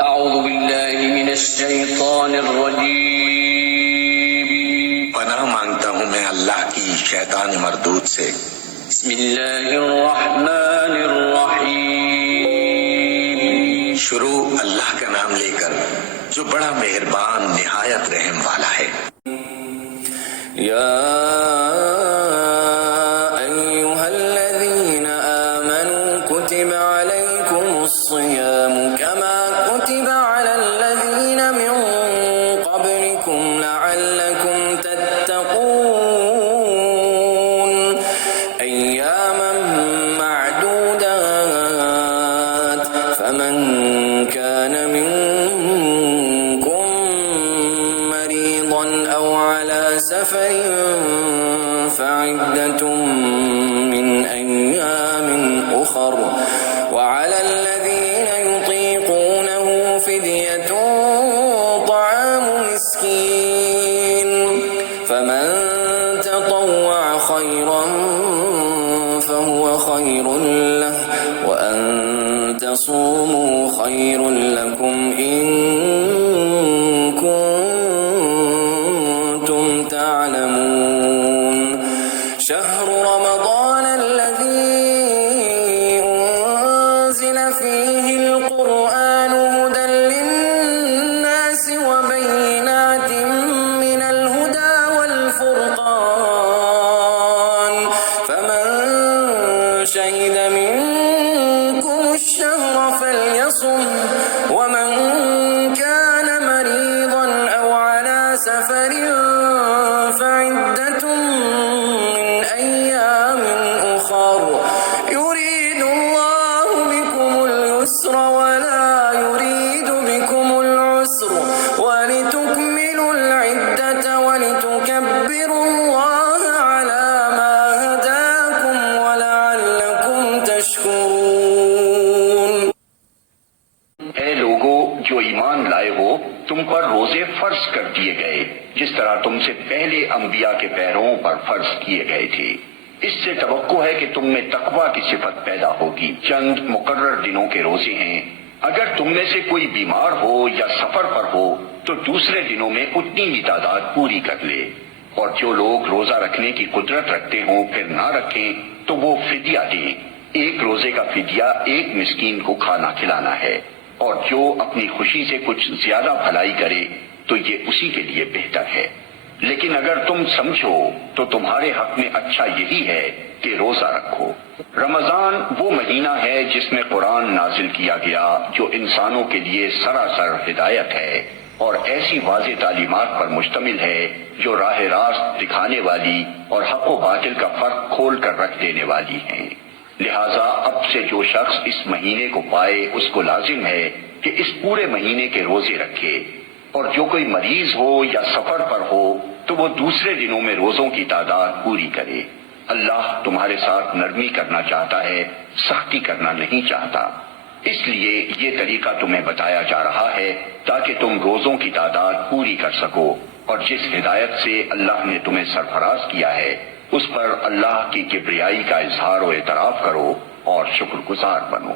اعوذ باللہ من الشیطان الرجیم، پناہ مانگتا ہوں میں اللہ کی شیطان مردود سے۔ بسم اللہ الرحمن الرحیم، شروع اللہ کا نام لے کر جو بڑا مہربان نہایت رحم والا ہے۔ یا ایہا الذین آمنوا کتب علیکم الصیام کما کتب علی الذین من قبلکم لعلکم تتقون ایاما معدودات فمن كان منكم مريضا أو على سفر فعدة من أيام أخر وعلى الذين يطيقونه فدية طعام مسكين فمن تطوع خيرا فهو خير له وأن تصوموا خير لكم إن كنتم تعلمون شهر رمضان الذي أنزل فيه القرآن هدى للناس وبينات من الهدى والفرقان فمن شهد منكم الشهر فليصم ومن كان مريضا أو على سفر فعدة من أيام أخر يريد الله بكم اليسر ولا يريد بكم العسر ولتكملوا العدة ولتكبروا الله على ما هداكم ولعلكم تشكرون۔ اے لوگو جو ایمان لائے ہو، تم پر روزے فرض کر دیے گئے جس طرح تم سے پہلے انبیاء کے پیرووں پر فرض کیے گئے تھے۔ اس سے توقع ہے کہ تم میں تقویٰ کی صفت پیدا ہوگی۔ چند مقرر دنوں کے روزے ہیں۔ اگر تم میں سے کوئی بیمار ہو یا سفر پر ہو تو دوسرے دنوں میں اتنی ہی تعداد پوری کر لے، اور جو لوگ روزہ رکھنے کی قدرت رکھتے ہوں پھر نہ رکھیں تو وہ فدیہ دیں۔ ایک روزے کا فدیہ ایک مسکین کو کھانا کھلانا ہے، اور جو اپنی خوشی سے کچھ زیادہ بھلائی کرے تو یہ اسی کے لیے بہتر ہے۔ لیکن اگر تم سمجھو تو تمہارے حق میں اچھا یہی ہے کہ روزہ رکھو۔ رمضان وہ مہینہ ہے جس میں قرآن نازل کیا گیا جو انسانوں کے لیے سراسر ہدایت ہے اور ایسی واضح تعلیمات پر مشتمل ہے جو راہ راست دکھانے والی اور حق و باطل کا فرق کھول کر رکھ دینے والی ہیں۔ لہٰذا اب سے جو شخص اس مہینے کو پائے اس کو لازم ہے کہ اس پورے مہینے کے روزے رکھے، اور جو کوئی مریض ہو یا سفر پر ہو تو وہ دوسرے دنوں میں روزوں کی تعداد پوری کرے۔ اللہ تمہارے ساتھ نرمی کرنا چاہتا ہے، سختی کرنا نہیں چاہتا۔ اس لیے یہ طریقہ تمہیں بتایا جا رہا ہے تاکہ تم روزوں کی تعداد پوری کر سکو، اور جس ہدایت سے اللہ نے تمہیں سرفراز کیا ہے اس پر اللہ کی کبریائی کا اظہار و اعتراف کرو اور شکر گزار بنو۔